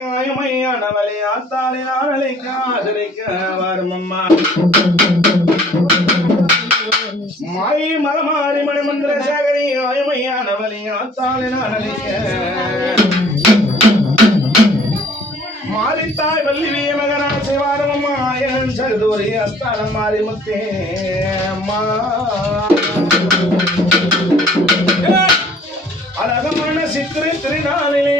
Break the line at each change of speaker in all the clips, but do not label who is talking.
தாய்மையானவளே ஆத்தாளி நான் ஆதரிக்க வரும் மாயி மலமாரி மணிமந்திர சேகரி ஆயமையானவளே ஆத்தாளி நான் அழைக்க. மாரித்தாய் வள்ளிவிய மகனா சிவாரம் அம்மா அஸ்தானம் மாறி முத்தே அம்மா. அழகமான சித்திரை திருநாளிலே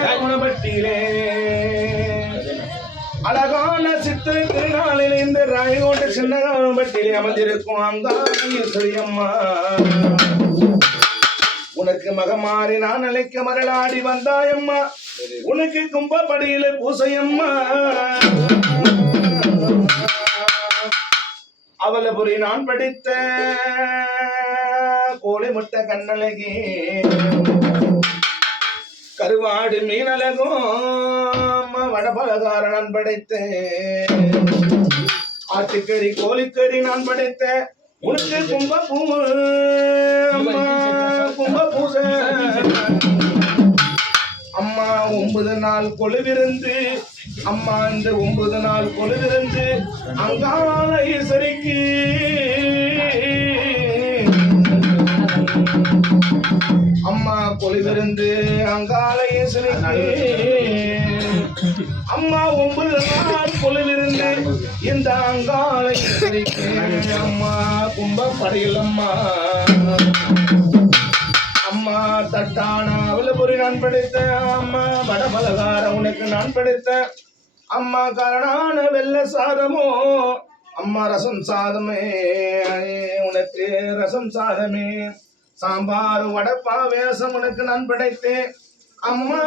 குணப்பட்டியிலே அழகான சித்திரை திருநாளில் இந்த ராயகோட்டை சின்ன குணப்பட்டியிலே அமைந்திருக்கும் அந்த அம்மா உனக்கு மகமாறி நான் அழைக்க மரளாடி வந்தாயம்மா. உனக்கு கும்பப்படியில பூசையம்மா. அவலபுரி நான் படித்த கோழி முட்டை கண்ணழகி. கருவாடு மீனழகும். வடபலகார நான் படைத்தேன். ஆட்டுக்கறி கோழிக்கறி நான் படைத்தேன். உனக்கு கும்ப பூ அம்மா கும்ப பூசை. அம்மா ஒன்பது நாள் கொழுவிருந்து அம்மா இந்த ஒன்பது நாள் கொழுவிருந்து அங்காள ஈஸ்வரிக்கு பொழுதிருந்து கொழுவிருந்து அங்காள அம்மா ஒன்பது நாள் பொழுதிருந்து இந்த அங்காள ஈஸ்வரிக்கு அம்மா கும்பப்படையில் அம்மா அம்மா தட்டான அவலபுரி நான் படைத்த அம்மா வடபலகார உனக்கு நான் படைத்த அம்மா கரணான வெள்ள சாதமோ அம்மா ரசம் சாதமே. உனக்கு ரசம் சாதமே. சாம்பார் வடப்பா வேஷம் உனக்கு நான் படைத்தேன். அம்மா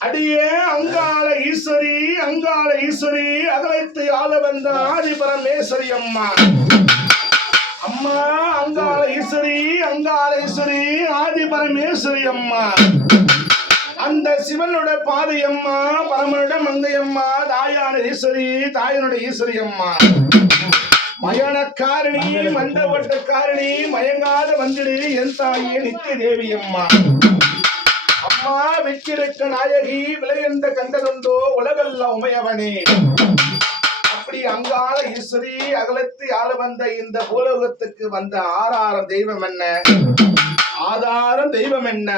அடியே அங்காள ஈஸ்வரி அங்காள ஈஸ்வரி அகலத்தை ஆள வந்த ஆதி பரமேஸ்வரி அம்மா. அம்மா அங்காள ஈஸ்வரி அங்காள ஈஸ்வரி ஆதி பரமேஸ்வரி அம்மா. அந்த சிவனோட பாதை அம்மா பரமனோட மங்கையம்மா தாயான ஈஸ்வரி தாயனோட ஈஸ்வரி அம்மா. மயான காரணி மண்டபட்ட காரணி மயங்காத வந்துடு என் தாயே நித்திய தேவி அம்மா. அம்மா வெற்றிருக்க நாயகி விளையந்த கண்டதுண்டோ உலகல்ல உமையவனே. அப்படி அங்காள ஈஸ்வரி அகலத்து ஆள வந்த இந்த பூலோகத்துக்கு வந்த ஆறாரம் தெய்வம் என்ன? ஆதாரம் தெய்வம் என்ன?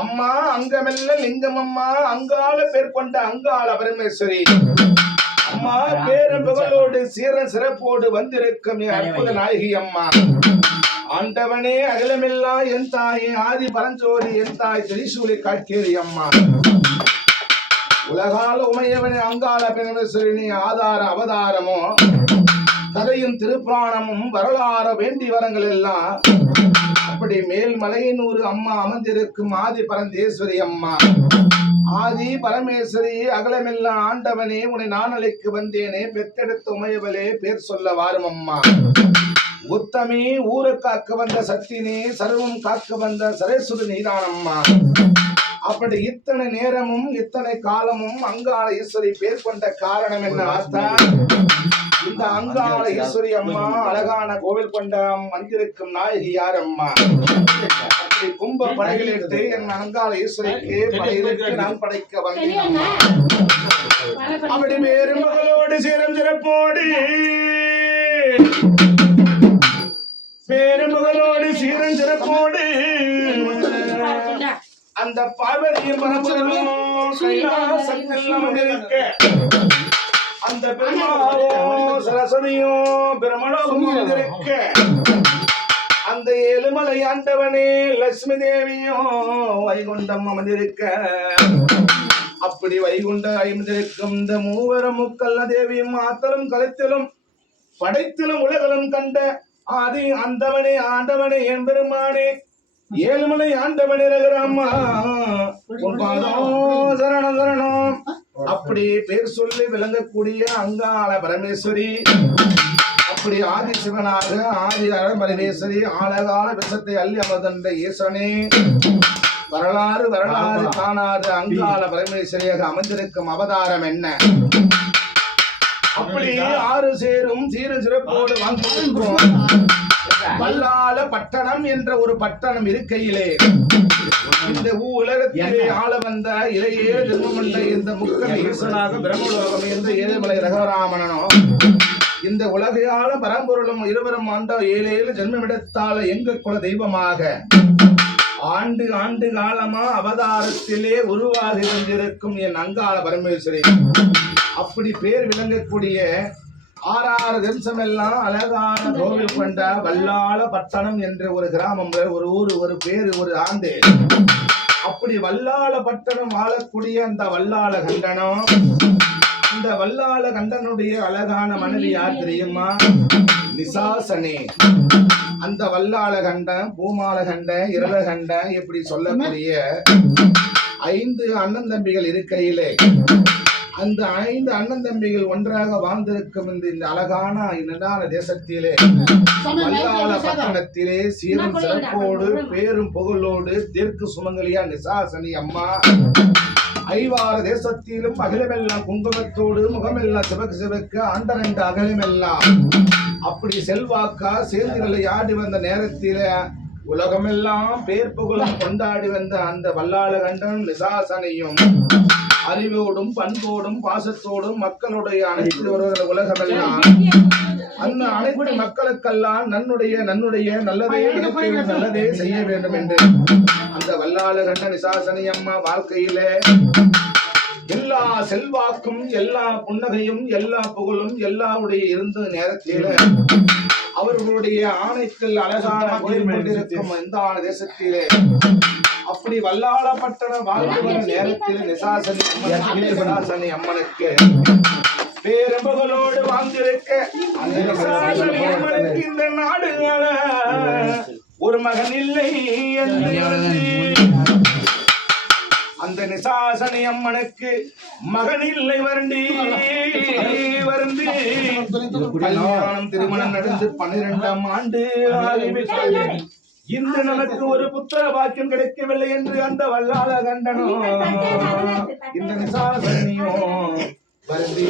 அம்மா அங்கமெல்ல லிங்கம் அம்மா அங்காள பேர் கொண்ட அங்காள பரமேஸ்வரி. அம்மா பேரும் புகழோடு சீர சிறப்போடு வந்திருக்கும் அற்புத நாயகி அம்மா. ஆண்டவனே அகலமில்லா என் தாயே ஆதி பரஞ்சோதி என் தாய் திரிசூலி காட்கேரி அம்மா. உலகால உமையவனே அங்காள பெருமேஸ்வரினி ஆதார அவதாரமோ. கதையும் திருப்புராணமும் வரலாற வேண்டி வரங்கள் எல்லாம். அப்படி மேல்மலையினூர் அம்மா அமர்ந்திருக்கும் ஆதி பரந்தேஸ்வரி அம்மா. ஆதி பரமேஸ்வரி அகலமெல்லாம் ஆண்டவனே உன்னை நான் அழைக்கு வந்தேனே பெத்தெடுத்த உமையவளே பேர் சொல்ல வாரும் அம்மா. உத்தமி ஊரை காக்க வந்த சத்தினி சர்வம் காக்க வந்த சரேஸ்வரி நீதானம்மா அப்படி இத்தனை நேரமும் இத்தனை காலமும் அங்காள ஈஸ்வரி பேர் கொண்ட காரணம் என்ன ஆத்தா? இந்த அங்காள ஈஸ்வரி அம்மா அழகான கோவில் கொண்ட வந்திருக்கும் நாயகி யார் அம்மா அப்படி கும்ப படைகளிட்டு என் அங்காள ஈஸ்வரிக்கு நான் படைக்க வந்தேன் அப்படி வேறு மகளோடு சிறம் சிறப்போடு பேருமகளோடு சீரன் சிறப்போடு அந்த பார்வதியும் பரமசிவனும் கைலாசத்தில் அமர்ந்திருக்க அந்த பெருமாளோ சரஸ்வதியும் பிரமணோகம் அமர்ந்திருக்க அந்த ஏழுமலை ஆண்டவனே லட்சுமி தேவியும் வைகுண்டம் அமர்ந்திருக்க அப்படி வைகுண்ட அமர்ந்திருக்கும் இந்த மூவரும் முக்கல்ல தேவியும் ஆத்தலும் கலைத்திலும் படைத்திலும் உலகளும் கண்ட ஆதி அந்தவனே ஆண்டவனே என் பெருமானே ஏழுமலை ஆண்டவனே ரகுராமா சரணம் சரணம் அப்படி பேர் சொல்லி விளங்கக்கூடிய அங்காள பரமேஸ்வரி அப்படி ஆதி சிவனாக ஆதி பரமேஸ்வரி ஆழகால விஷத்தை அள்ளி அமர்ந்த ஈசனே வரலாறு வரலாறு காணாது அங்காள பரமேஸ்வரியாக அமைந்திருக்கும் அவதாரம் என்ன? அப்படி ஆறு சேரும் சீர சிறப்போடு வாழ்ந்திருக்கிறோம் வல்லால பட்டணம் என்ற ஒரு பட்டணம் இருக்கையிலே இந்த உலகத்திலே ஆள வந்த இளைய ஜென்மமண்ட இந்த முக்கன் ஈசனாக பிரம்மலோகம் என்ற ஏழுமலை ரகராமனனோ இந்த உலகையால பரம்பொருளும் இருவரும் ஆண்ட ஏழு ஏழு ஜென்மமிடத்தால எங்க குல தெய்வமாக? ஆண்டு ஆண்டு காலமா அவதாரத்திலே உருவாகி வந்திருக்கும் என் அங்காள பரமேஸ்வரி. அப்படி பேர் விளங்கக்கூடிய ஆறாறு தேசம் எல்லாம் அழகான கோவில் கொண்ட வல்லாள பட்டணம் என்ற ஒரு கிராமம் ஒரு ஊர் ஒரு பேரு ஒரு ஆண்டு. அப்படி வல்லாள பட்டணம் வாழக்கூடிய அந்த வல்லாள கண்டனம் இந்த வல்லாள கண்டனுடைய அழகான மனைவி யார் தெரியுமா? நிசாசனே. அந்த வல்லாள கண்டன் பூமால கண்டன் இரள கண்டன் இப்படி சொல்லக்கூடிய ஐந்து அண்ணன் தம்பிகள் இருக்கையிலே அந்த ஐந்து அண்ணன் தம்பிகள் ஒன்றாக வாழ்ந்திருக்கும் இந்த இந்த அழகான நடான தேசத்திலே வல்லாள பட்டணத்திலே சீரும் சிறப்போடு பேரும் புகழோடு தெற்கு சுமங்கலியா நிசாசனி அம்மா. ஐவார தேசத்திலும் அகிலமெல்லாம் குங்குமத்தோடு முகமெல்லாம் சிவக்கு சிவக்கு ஆண்டரண்டு அகலமெல்லாம். அப்படி செல்வாக்கா சேர்ந்து ஆடி வந்த நேரத்தில உலகமெல்லாம் பேர் புகழும் கொண்டாடி வந்த அந்த வல்லாள கண்டன் நிசாசனையும் அறிவோடும் பண்போடும் பாசத்தோடும் மக்களுடைய அனைத்து உறவுகள் உலகமெல்லாம் அந்த அனைத்து மக்களுக்கெல்லாம் நன்னுடைய நன்னுடைய நல்லதே நல்லதே செய்ய வேண்டும் என்று அந்த வல்லாள கண்ட நிசாசனி அம்மா வாழ்க்கையிலே எல்லா செல்வாக்கும் எல்லா புன்னகையும் எல்லா புகழும் எல்லாருடைய இருந்த நேரத்தில அவர்களுடைய ஆணைக்கள் அழகான கோயில் கொண்டிருக்கும் இந்த தேசத்திலே அப்படி வல்லாளப்பட்டன வாழ்ந்து நேரத்தில் நிசாசனி அம்மன் நிசாசனி அம்மனுக்கு. பேரம்புகளோடு வாழ்ந்திருக்க அந்த நிசாசனி அம்மனுக்கு இந்த நாடுகள ஒரு மகன் இல்லை அந்த நிசாசனி அம்மனுக்கு மகன் இல்லை வருண்டி வருந்தி. கல்யாணம் திருமணம் நடந்து பன்னிரெண்டாம் ஆண்டு ஆகிவிட்டது. இந்த நமக்கு ஒரு புத்திர பாக்கியம் கிடைக்கவில்லை என்று அந்த வல்லாள கண்டனோ. இந்த நிசாசனியோ வருந்தி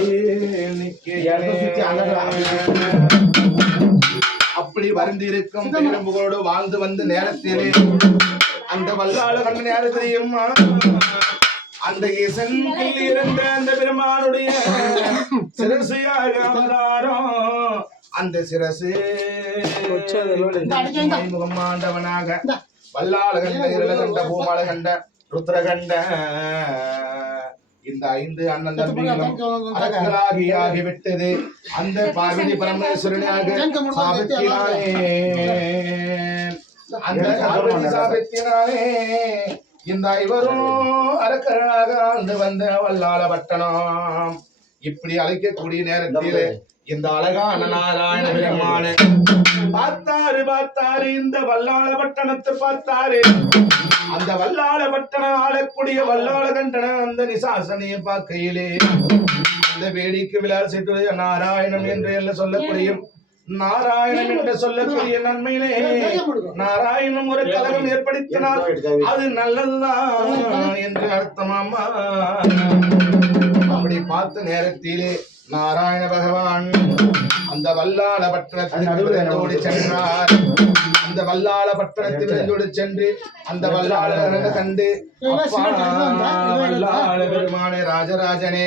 அப்படி வருந்தி இருக்கும் பேரம்புகளோடு வாழ்ந்து வந்த நேரத்திலே அந்த வல்லாள கண்டன் யாரு தெரியுமா? அந்த இசன்பில் இருந்த அந்த பெருமானுடைய சிரசையாக அவதாரம். அந்த சிரசு. முகமாண்டவனாக வல்லாள கண்ட இரளகண்ட பூமால கண்ட ருத்ரகண்ட இந்த ஐந்து அண்ணன் தம்பிகளும் அரக்கராகி ஆகிவிட்டது. அந்த பார்வதி பரமேஸ்வரனாக சாபத்தினாலே. அந்த பார்வதி சாபத்தினாலே. இந்த ஐவரும் அரக்கராக ஆண்டு வந்த வல்லாள பட்டணம். இப்படி அழைக்கக்கூடிய நேரத்தில் இந்த அழகான நாராயண பெருமான பார்த்தாரு பார்த்தாரு இந்த வல்லாள பட்டணத்தை பார்த்தாரு. அந்த வல்லாள பட்டணம் ஆளக்கூடிய வல்லாள கண்டன அந்த நிசாசனையை பார்க்கையிலே. அந்த வேடிக்கை விளாசிட்டு நாராயணம் என்று எல்லாம் சொல்லக்கூடிய நாராயணம் என்று சொல்லக்கூடிய நன்மையிலே நாராயணம் ஒரு கலகம் ஏற்படுத்தினால் அது நல்லதுதான் என்று அர்த்தமாமா அப்படி பார்த்த நேரத்திலே நாராயண பகவான் அந்த வல்லாள பட்டணத்தில் ஓடி சென்றார். அந்த வல்லாள பட்டணத்தில் சென்று அந்த வல்லாள கண்டு வல்லாள பெருமானே ராஜராஜனே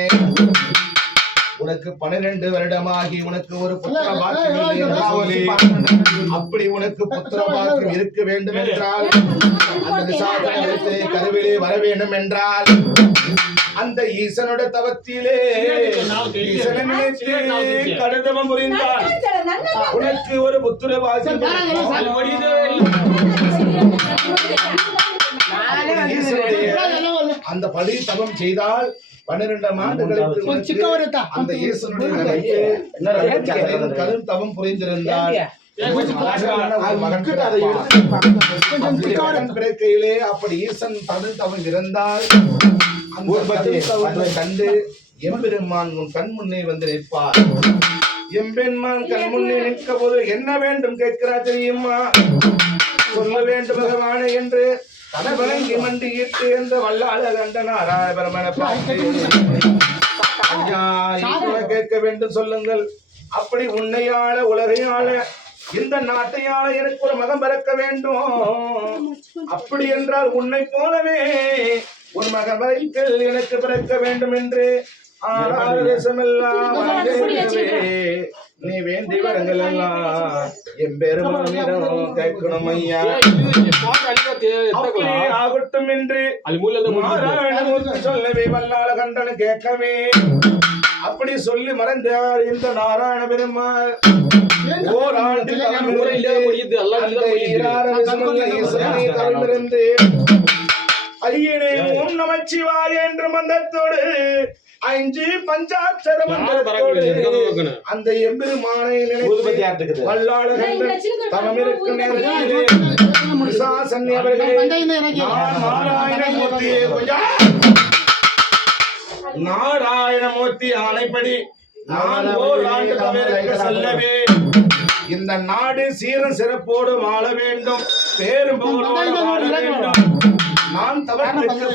உனக்கு பன்னிரண்டு வருடமாகி உனக்கு ஒரு புத்திர பாக்கியம் அப்படி உனக்கு புத்திர பாக்கியம் இருக்க வேண்டும் என்றால் அந்த கருவிலே வர வேண்டும் என்றால் அந்த ஈசனோட தவத்திலே. ஈசனை நினைத்து கடுதவம் புரிந்தார் உனக்கு ஒரு புத்திர அந்த பழி தவம் செய்தால் பன்னிரெண்டாம் ஆண்டுகளுக்கு அந்த ஈசனுடைய கடும் தவம் புரிந்திருந்தால். அப்படி ஈசன் கடும் தவம் இருந்தால் தவத்தை கண்டு எம்பெருமான் உன் கண் முன்னே வந்து நிற்பார். எம்பெருமான் கண் முன்னே நிற்க போது என்ன வேண்டும் கேட்கிறா தெரியுமா? சொல்ல வேண்டும் பகவானே என்று தன வழங்கி மண்டியிட்டு இந்த வல்லாள கண்ட நாராயண பிரமண பார்த்து கேட்க வேண்டும் சொல்லுங்கள். அப்படி உன்னையாள உலகையாள இந்த நாட்டையாள எனக்கு ஒரு மகன் பிறக்க வேண்டும். அப்படி என்றால் உன்னை போலவே உன் மகன் வரைக்கும் எனக்கு பிறக்க வேண்டும் என்று ஆறாறு தேசமெல்லாம். நீ வேண்டி வரங்கள் எல்லாம் என் பெருமானிடம் கேட்கணும் ஐயா. அப்படி ஆகட்டும் என்று சொல்லவே வல்லாள கண்டன கேட்கவே. அப்படி சொல்லி மறைந்தார் இந்த நாராயண பெருமாள். ஓராண்டு தவிர்ந்து ஐயனே ஓம் நமச்சிவாய என்ற மந்திரத்தோடு அஞ்சு பஞ்சாட்சர மந்திரத்தோடு அந்த எம்பெருமானை நினைத்து வல்லாள கண்டன் தவம் இருக்கும் நேரத்திலே விசாசன் அவர்களே நாராயணமூர்த்தியே கொஞ்சம் நாராயணமூர்த்தி ஆணைப்படி நான் ஓர் ஆண்டு தவிர்க்க செல்லவே. இந்த நாடு சீரும் சிறப்போடு வாழ வேண்டும். பேரும் வாழ வேண்டும். நான்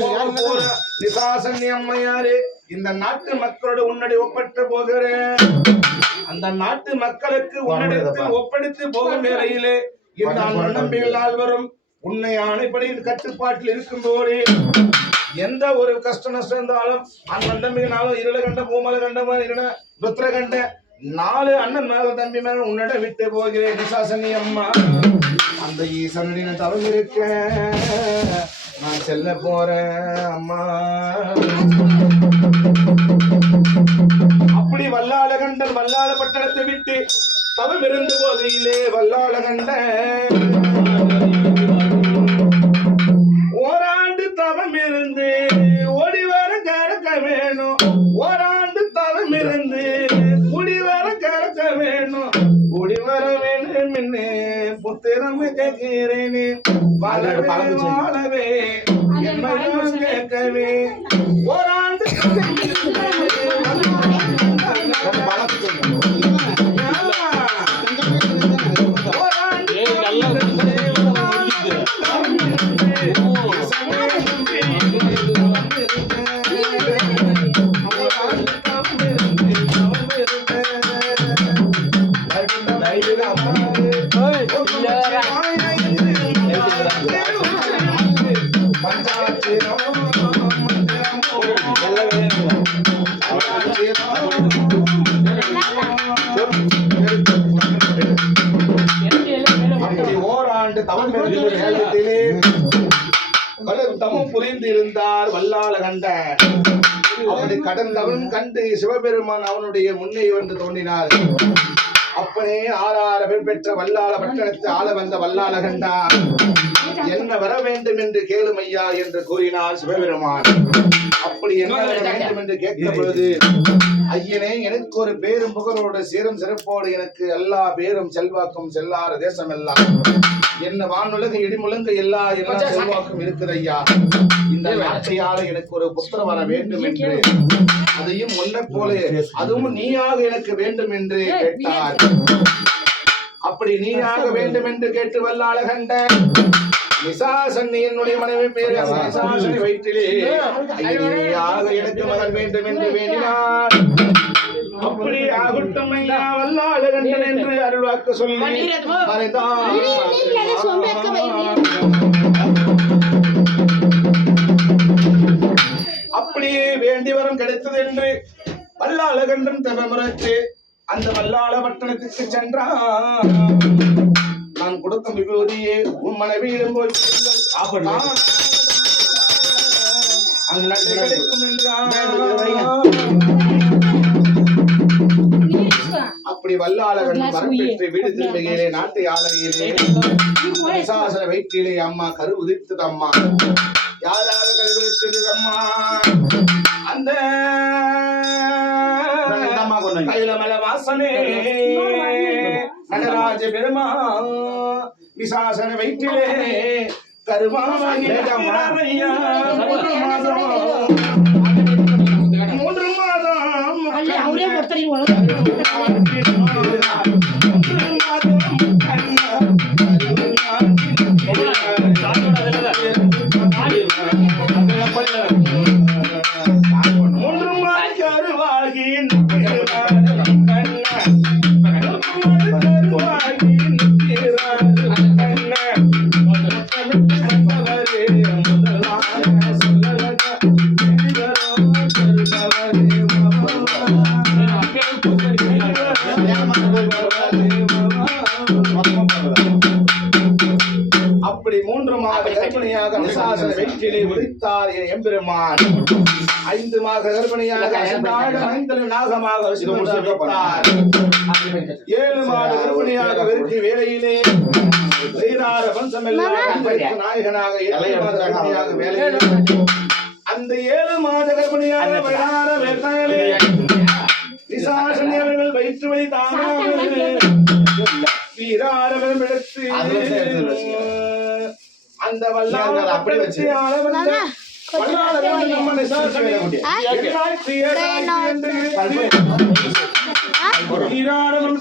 போற நிசாசனி அம்மையாரே இந்த நாட்டு மக்களோட உன்னடி ஒப்பற்ற போகிறேன். அந்த நாட்டு மக்களுக்கு உன்னிடத்தில் ஒப்படைத்து போகும் வேளையிலே இந்த நம்பிகள் நால்வரும் உன்னை ஆணைப்படி கட்டுப்பாட்டில் இருக்கும் போதே எந்த ஒரு கஷ்ட நஷ்டம் இருந்தாலும் அண்ணன் தம்பினாலும் இருள கண்ட பூமல கண்ட இருள ருத்ர கண்ட நாலு அண்ணன் மேல தம்பி மேல உன்னிடம் விட்டு போகிறேன் நிசாசனி அம்மா. அந்த ஈசனடி நான் தவறு இருக்க. நான் செல்ல போறேன் அம்மா. அப்படி வல்லாள கண்டன் வல்லாள பட்டணத்தை விட்டு தவம் இருந்த போதையிலே வல்லாள கண்டன். ஓராண்டு தவம் இருந்து ஓடி வர கறக்க வேணும். ஓராண்டு தவம் இருந்து குடி வர கறக்க வேணும். குடி வர வேணும் என்ன புத்திரம் கேட்கிறேனே வாழவே வாழவே என் மகன் கேட்கவே ஓராண்டு தவம் அப்படி ஓராண்டு தவம் இருந்த நேரத்திலே கடும் தவம் புரிந்து இருந்தார் வல்லாள கண்டன். அப்படி கடன் கண்டு சிவபெருமான் அவனுடைய முன்னே வந்து தோன்றினார். அப்பனே ஆறார பேர் பெற்ற வல்லாள பட்டணத்து ஆள வந்த வல்லாள கண்டா என்ன வர வேண்டும் என்று கேளும் ஐயா என்று கூறினார் சிவபெருமான். அப்படி என்ன வேண்டும் என்று கேட்க பொழுது ஐயனே எனக்கு ஒரு பேரும் புகழோடு சீரும் சிறப்போடு எனக்கு எல்லா பேரும் செல்வாக்கும் செல்லாத தேசம் எல்லாம் என்ன வானுலக இடிமுழங்க எல்லா எல்லா செல்வாக்கும் இருக்குது ஐயா இந்த நாட்டையால எனக்கு ஒரு புத்திர வர வேண்டும் என்று. அதையும் முன்ன போல அதுவும் நீயாக எனக்கு வேண்டும் என்று கேட்டார். அப்படி நீயாக வேண்டும் என்று கேட்டு வல்லாள கண்ட நிசாசன் என்னுடைய மனைவி பேர் நிசாசனை வயிற்றிலே ஐயனையாக எனக்கு மகன் வேண்டும் என்று வேண்டினார். அப்படி ஆகட்டும் ஐயா வல்லாள கண்டன் என்று அருள்வாக்கு சொல்லி அப்படியே வேண்டி வரம் கிடைத்தது என்று வல்லாள கண்டன் தவமுறைத்து அந்த வல்லாள பட்டணத்துக்கு சென்றான் நான் கொடுக்கும் விபூதியே உன் மனைவியிடம் போய் அங்கு கிடைக்கும். அப்படி வல்லாளகன் வரம் பெற்று வீடு திரும்புகையிலே நாட்டை ஆளுகையிலே விசாசன வயிற்றிலே அம்மா கரு உதிர்த்தது அம்மா. யாராக கரு உதிர்த்தது அம்மா. அந்த கைலமல வாசனே நடராஜ பெருமா விசாசன வயிற்றிலே கருமாவாகி ஐயா, மூன்று மாதம் மூன்று மாதம்
அவரே ஒருத்தரையும்
ஐந்து மாத கர்ப்பிணியாக நாகமாக ஏழு மாத கர்ப்பிணியாக வேலையிலே வைத்த நாயகனாக ஏழு மாத கர்ப்பிணியாக வேலையிலே அந்த ஏழு மாத கர்ப்பிணியாக வீரார வேலையிலே விசாசனி அவர்கள் வயிற்று வழி வீராரவரம் எடுத்து அந்த வல்லார
அப்படியே வச்சு.
ஆள